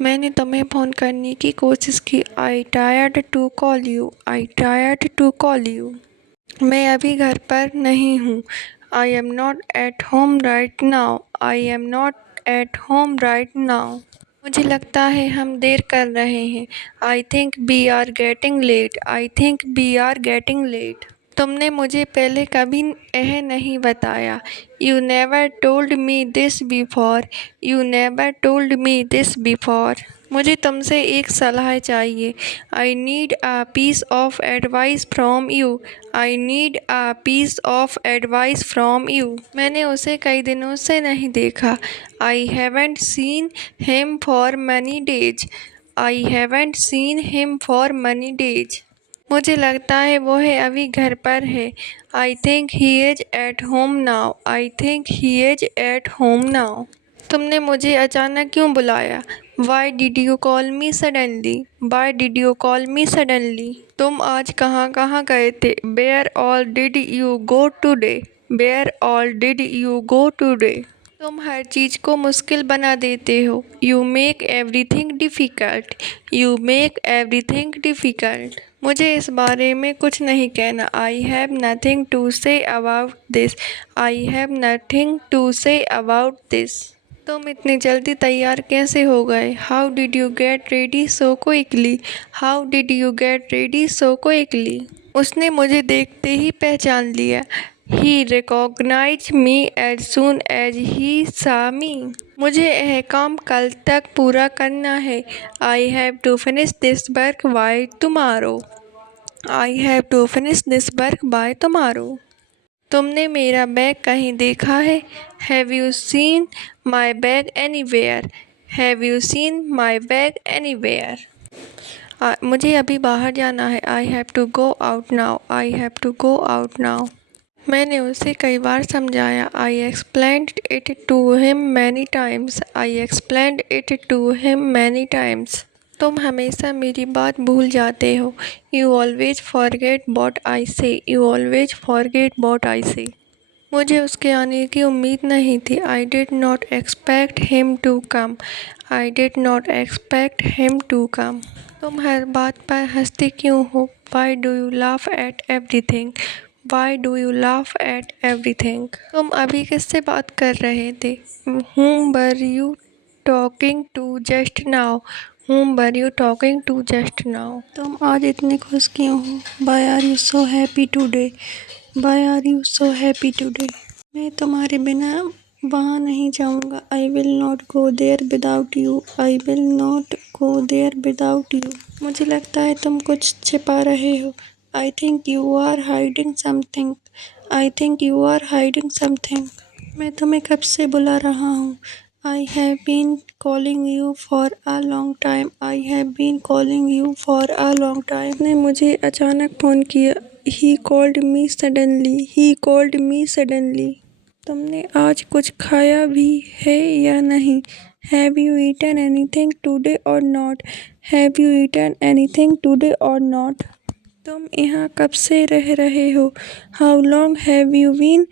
मैंने तुम्हें फ़ोन करने की कोशिश की। I tried to call you. I tried to call you. मैं अभी घर पर नहीं हूँ। I am not at home right now. I am not at home right now. मुझे लगता है हम देर कर रहे हैं। I think we are getting late. I think we are getting late. तुमने मुझे पहले कभी यह नहीं बताया। You never told me this before. You never told me this before. मुझे तुमसे एक सलाह चाहिए। I need a piece of advice from you. I need a piece of advice from you. मैंने उसे कई दिनों से नहीं देखा। I haven't seen him for many days. I haven't seen him for many days. मुझे लगता है वो है अभी घर पर है। I think he is at home now. I think he is at home now. तुमने मुझे अचानक क्यों बुलाया? Why did you call me suddenly? Why did you call me suddenly? तुम आज कहाँ कहाँ गए थे? Where all did you go today? Where all did you go today? तुम हर चीज़ को मुश्किल बना देते हो। You make everything difficult. You make everything difficult. मुझे इस बारे में कुछ नहीं कहना। I have nothing to say about this. I have nothing to say about this. तुम इतनी जल्दी तैयार कैसे हो गए? How did you get ready so quickly? How did you get ready so quickly? उसने मुझे देखते ही पहचान लिया। He recognize me as soon as he saw me. मुझे यह काम कल तक पूरा करना है। I have to finish this work by tomorrow. I have to finish this work by tomorrow. तुमने मेरा बैग कहीं देखा है? Have you seen my bag anywhere? Have you seen my bag anywhere? मुझे अभी बाहर जाना है। I have to go out now. I have to go out now. मैंने उसे कई बार समझाया। I explained it to him many times. I explained it to him many times. तुम हमेशा मेरी बात भूल जाते हो। You always forget what I say. You always forget what I say. मुझे उसके आने की उम्मीद नहीं थी। I did not expect him to come. I did not expect him to come. तुम हर बात पर हंसते क्यों हो? Why do you laugh at everything? Why do you laugh at everything? तुम अभी किससे बात कर रहे थे? whom were you talking to just now? whom were you talking to just now? तुम आज इतने खुश क्यों हो? Why are you so happy today? Why are you so happy today? मैं तुम्हारे बिना वहाँ नहीं जाऊँगा। I will not go there without you. I will not go there without you. मुझे लगता है तुम कुछ छिपा रहे हो। I think you are hiding something. I think you are hiding something. मैं तुम्हें कब से बुला रहा हूँ। I have been calling you for a long time. I have been calling you for a long time. उसने मुझे अचानक फ़ोन किया। He called me suddenly. He called me suddenly. तुमने आज कुछ खाया भी है या नहीं? Have you eaten anything today or not? Have you eaten anything today or not? तुम यहाँ कब से रह रहे हो? How long have you been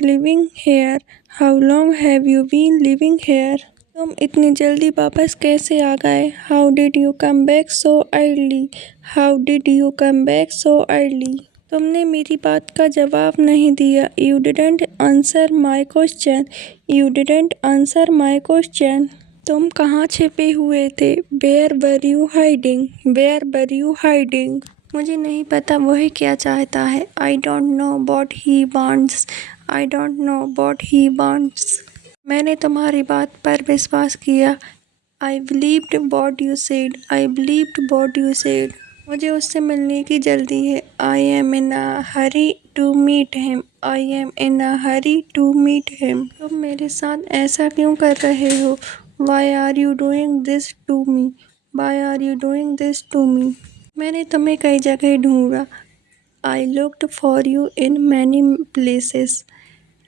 living here? How long have you been living here? तुम इतनी जल्दी वापस कैसे आ गए? How did you come back so early? How did you come back so early? तुमने मेरी बात का जवाब नहीं दिया। You didn't answer my question. You didn't answer my question. तुम कहाँ छिपे हुए थे? Where were you hiding? Where were you hiding? मुझे नहीं पता वह क्या चाहता है। I don't know what he wants. I don't know what he wants. मैंने तुम्हारी बात पर विश्वास किया। I believed what you said. I believed what you said. मुझे उससे मिलने की जल्दी है। I am in a hurry to meet him. I am in a hurry to meet him. तुम मेरे साथ ऐसा क्यों कर रहे हो? Why are you doing this to me? Why are you doing this to me? मैंने तुम्हें कई जगह ढूंढा। I looked for you in many places.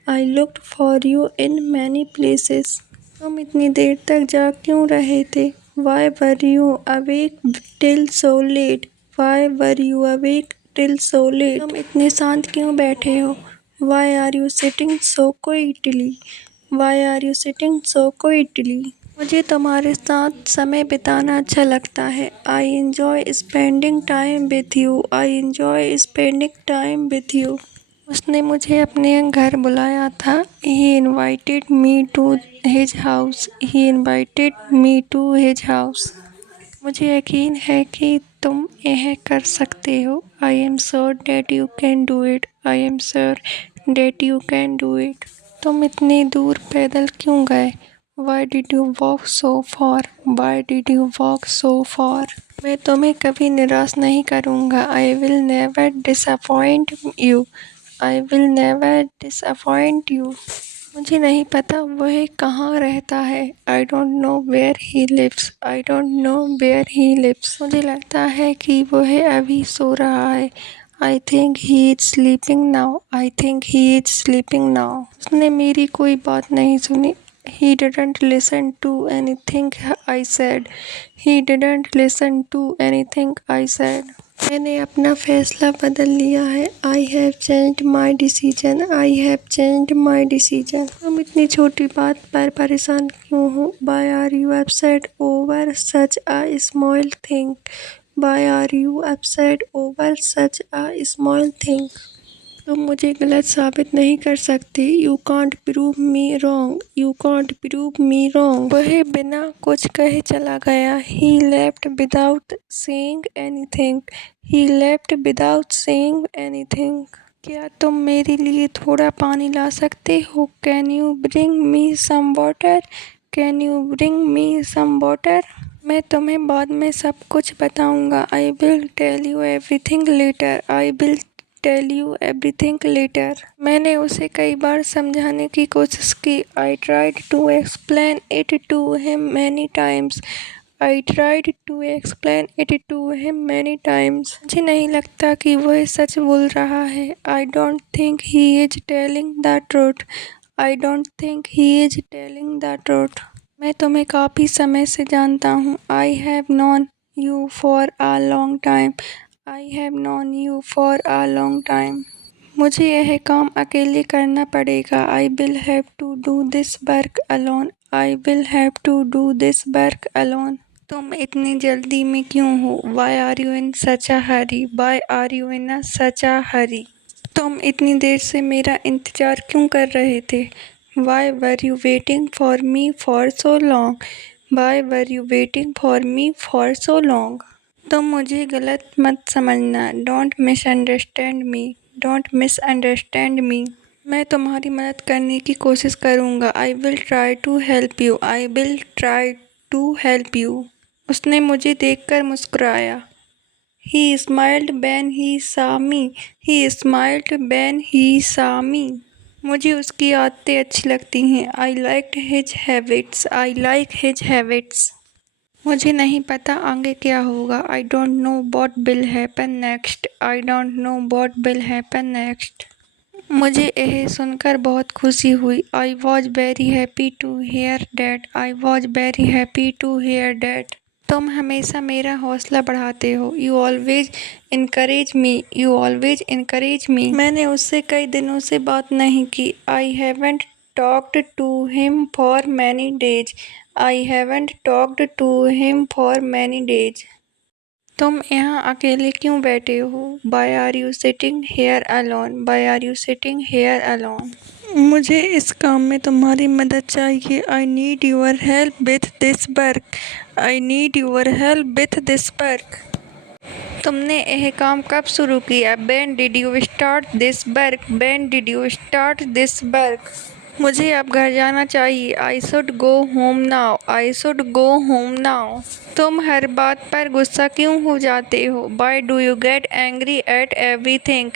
I looked for you in many places. तुम इतनी देर तक जाग क्यों रहे थे? Why were you awake till so late? Why were you awake till so late? तुम इतने शांत क्यों बैठे हो? Why are you sitting so quietly? Why are you sitting so quietly? मुझे तुम्हारे साथ समय बिताना अच्छा लगता है। I enjoy spending time with you. I enjoy spending time with you. उसने मुझे अपने घर बुलाया था। He invited me to his house. He invited me to his house. मुझे यकीन है कि तुम यह कर सकते हो। I am sure that you can do it. I am sure that you can do it. तुम इतनी दूर पैदल क्यों गए? Why did you walk so far? Why did you walk so far? मैं तुम्हें कभी निराश नहीं करूँगा। I will never disappoint you. I will never disappoint you. मुझे नहीं पता वह कहाँ रहता है। I don't know where he lives. I don't know where he lives. मुझे लगता है कि वह अभी सो रहा है। I think he is sleeping now. I think he is sleeping now. उसने मेरी कोई बात नहीं सुनी। He didn't listen to anything I said. He didn't listen to anything I said. मैंने अपना फैसला बदल लिया है। I have changed my decision. I have changed my decision. तुम इतनी छोटी बात पर परेशान क्यों हो? Why are you upset over such a small thing? Why are you upset over such a small thing? तुम मुझे गलत साबित नहीं कर सकते। You can't prove me wrong. You can't prove me wrong. वह बिना कुछ कहे चला गया। He left without saying anything. He left without saying anything. क्या तुम मेरे लिए थोड़ा पानी ला सकते हो? Can you bring me some water? Can you bring me some water? मैं तुम्हें बाद में सब कुछ बताऊंगा। I will tell you everything later. I will tell you everything letter. मैंने उसे कई बार समझाने की कोशिश की। I tried to explain it to him many times. I tried to explain it to him many times. मुझे नहीं लगता कि वह सच बोल रहा है। I don't think he is telling the truth. I don't think he is telling the truth. मैं तुम्हें काफ़ी समय से जानता हूँ। I have known you for a long time. I have known you for a long time. मुझे यह काम अकेले करना पड़ेगा। I will have to do this work alone. I will have to do this work alone. तुम इतनी जल्दी में क्यों हो? Why are you in such a hurry? Why are you in such a hurry? तुम इतनी देर से मेरा इंतज़ार क्यों कर रहे थे? Why were you waiting for me for so long? Why were you waiting for me for so long? तुम मुझे गलत मत समझना। Don't misunderstand me. Don't misunderstand me. मैं तुम्हारी मदद करने की कोशिश करूँगा। I will try to help you. I will try to help you. उसने मुझे देखकर मुस्कुराया। He smiled when he saw me. He smiled when he saw me. मुझे उसकी आदतें अच्छी लगती हैं। I liked his habits. I like his habits. मुझे नहीं पता आगे क्या होगा। I don't know what will happen next. I don't know what will happen next. मुझे यह सुनकर बहुत खुशी हुई। I was very happy to hear that. I was very happy to hear that. तुम हमेशा मेरा हौसला बढ़ाते हो। You always encourage me. You always encourage me. मैंने उससे कई दिनों से बात नहीं की। I haven't talked to him for many days. I haven't talked to him for many days. तुम यहाँ अकेले क्यों बैठे हो? Why are you sitting here alone? Why are you sitting here alone? मुझे इस काम में तुम्हारी मदद चाहिए। I need your help with this work. I need your help with this work. तुमने यह काम कब शुरू किया? When did you start this work? When did you start this work? मुझे अब घर जाना चाहिए। I should go home now. I should go home now. तुम हर बात पर गुस्सा क्यों हो जाते हो? Why do you get angry at everything?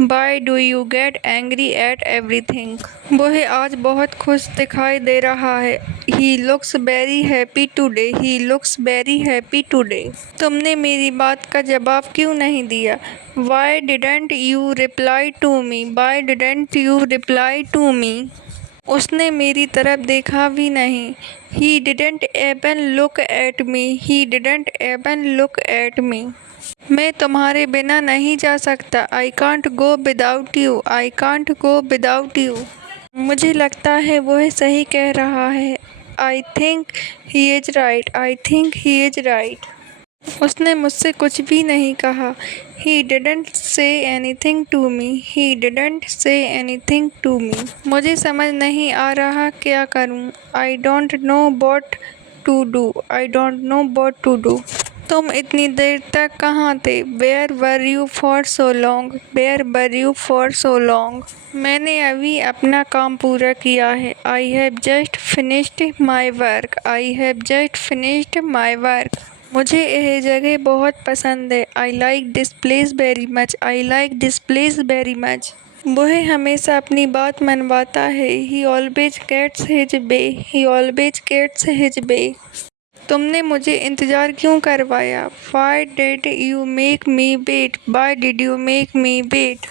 Why do you get angry at everything? वह आज बहुत खुश दिखाई दे रहा है। He looks very happy today. He looks very happy today. तुमने मेरी बात का जवाब क्यों नहीं दिया? Why didn't you reply to me? Y didn't you reply to me? उसने मेरी तरफ देखा भी नहीं। He didn't even look at me. He didn't even look at me. मैं तुम्हारे बिना नहीं जा सकता। I can't go without you. I can't go without you. मुझे लगता है वह सही कह रहा है। I think he is right. I think he is right. उसने मुझसे कुछ भी नहीं कहा. He didn't say anything to me. He didn't say anything to me. मुझे समझ नहीं आ रहा क्या करूं. I don't know what to do. I don't know what to do. तुम इतनी देर तक कहाँ थे? Where were you for so long? Where were you for so long? मैंने अभी अपना काम पूरा किया है. I have just finished my work. I have just finished my work. मुझे यह जगह बहुत पसंद है. I like this place very much. I like this place very much. वह हमेशा अपनी बात मनवाता है. He always gets his way. He always gets his way. तुमने मुझे इंतज़ार क्यों करवाया? Why did you make me wait? Why did you make me wait?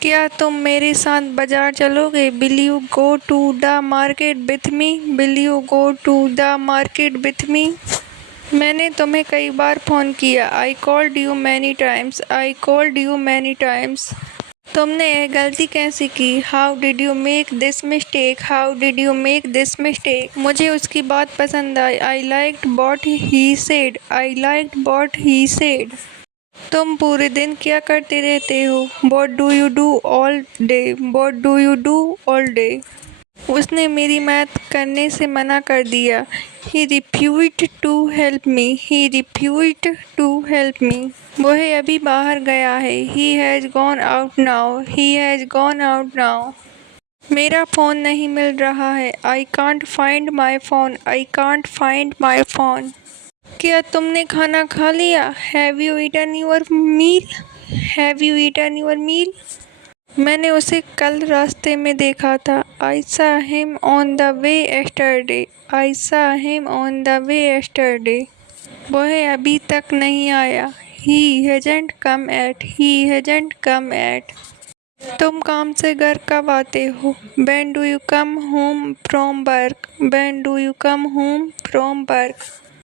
क्या तुम मेरे साथ बाजार चलोगे? Will you go to the market with me? Will you go to the market with me? मैंने तुम्हें कई बार फ़ोन किया. I called you many times. I called you many times. तुमने यह गलती कैसे की? How did you make this mistake? How did you make this mistake? मुझे उसकी बात पसंद आई. I liked what he said. I liked what he said. तुम पूरे दिन क्या करते रहते हो? What do you do all day? What do you do all day? उसने मेरी मदद करने से मना कर दिया. He refused to help me. He refused to help me. वह अभी बाहर गया है. He has gone out now. He has gone out now. मेरा फ़ोन नहीं मिल रहा है. I can't find my phone. I can't find my phone. क्या तुमने खाना खा लिया? Have you eaten your meal? Have you eaten your meal? मैंने उसे कल रास्ते में देखा था. I saw him on the way yesterday. I saw him on the way yesterday. वह अभी तक नहीं आया. He hasn't come yet. He hasn't come yet. तुम काम से घर कब आते हो? When do you come home from work? When do you come home from work?